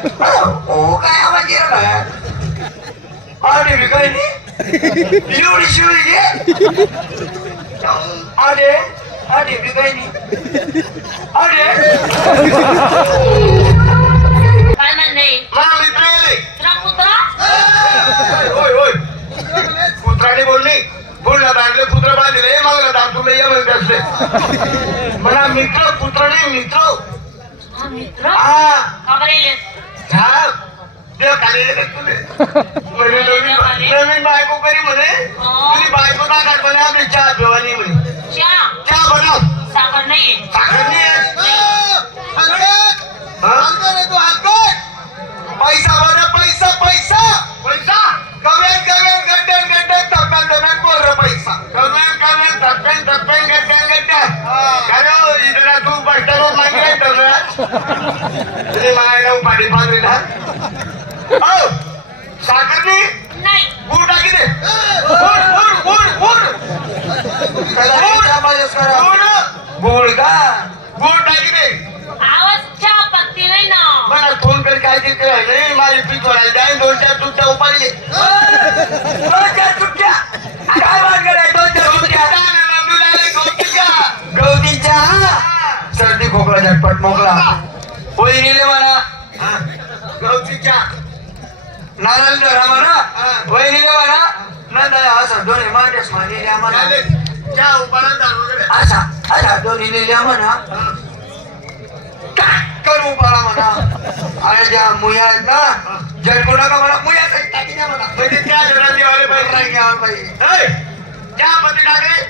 ओ काय आवाज येणार अरे बिकायनी एवढी शिवली गे अरे अरे बिकायनी अरे काय म्हणणे मला मित्र आले तुला कुत्रा होय होय कुत्राने बोलली बोलला बांधले कुत्र बांधले मला दाखवलं या म्हणते असले मला मित्र कुत्र नाही मित्र हा मित्र हा खबर येईल झाप देव खाली तुले म्हणे नवीन बायको करी म्हणे तुझी बायको ना काढ म्हणे आपली चहा पिवानी म्हणे चहा बनव साखर नाही साखर नाही पैसा बरं पैसा पैसा पैसा कव्यान कव्यान गड्ड्यान गड्ड्यान टप्प्यान टप्प्यान बोर पैसा कव्यान कव्यान टप्प्यान टप्प्यान गड्ड्यान गड्ड्यान अरे इधर तू बसता मागे तुझी मायला पाणी पाणी ना ओ साखर नाही गुड टाकी दे गुड गुड का गुड टाकी दे आवाज चहा पत्ती नाही ना मला फोन कर काय ते नाही माझी पीक वळायला जाईल 2-4 सुट्ट्या उपाडली 2-4 सुट्ट्या काय वाट कराय 2-4 सुट्ट्या गवतीच्या सर्दी खोकला झटपट मोकळा होई नेले म्हणा गवतीच्या नारळ धरा म्हणा होई नेले म्हणा नाही असं दोन्ही मांडस मानेल्या म्हणा चहा उपाडा असा असा दोन्ही नेल्या म्हणा करू बाळा म्हणा अरे ज्या मुया आहेत ना जडको नका म्हणा मुया टाकी द्या म्हणा म्हणजे त्या जणांनी आले पाहिजे नाही घ्यावं पाहिजे चहा पत्ती टाकले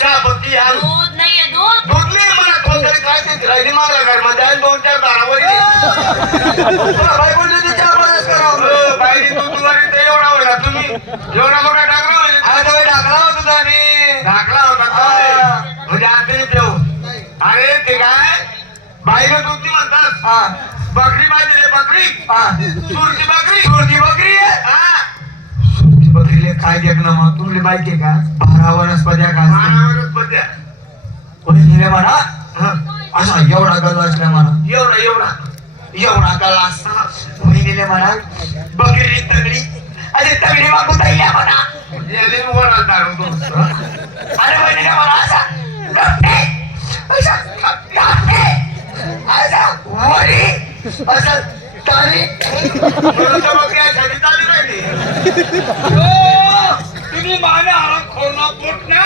चहा पत्ती दूध नाहीये दूध दूध नाही मला कोणतरी काय ते राहिली मला घरमध्ये आणि 2-4 दारावर तुला बाई बोलली ती चहा बरंच करावं बाईने दूध वारी ते एवढा होता तुम्ही एवढा मोठा टाकला म्हणजे टाकला होता आणि टाकला होता म्हणजे आता ठेव अरे ते काय बाईला दूध नाही म्हणतात बकरी पाहिजे बकरी सुरती बकरी सुरती बकरी सुरती बकरीले काय देख ना मग तुमले माहितीये का 12 वनस्पत्या का 12 वनस्पत्या कोणी म्हणा असा एवढा गला असला म्हणा एवढा गलास कोणी म्हणा बकरी तगडी अरे तगडी वागू ताईल्या म्हणा अरे बहिणीने म्हणा असा गप्पे असा गप्पे असा वडी असं तारी तुम्ही माझ्या आराम खोलना पोट ना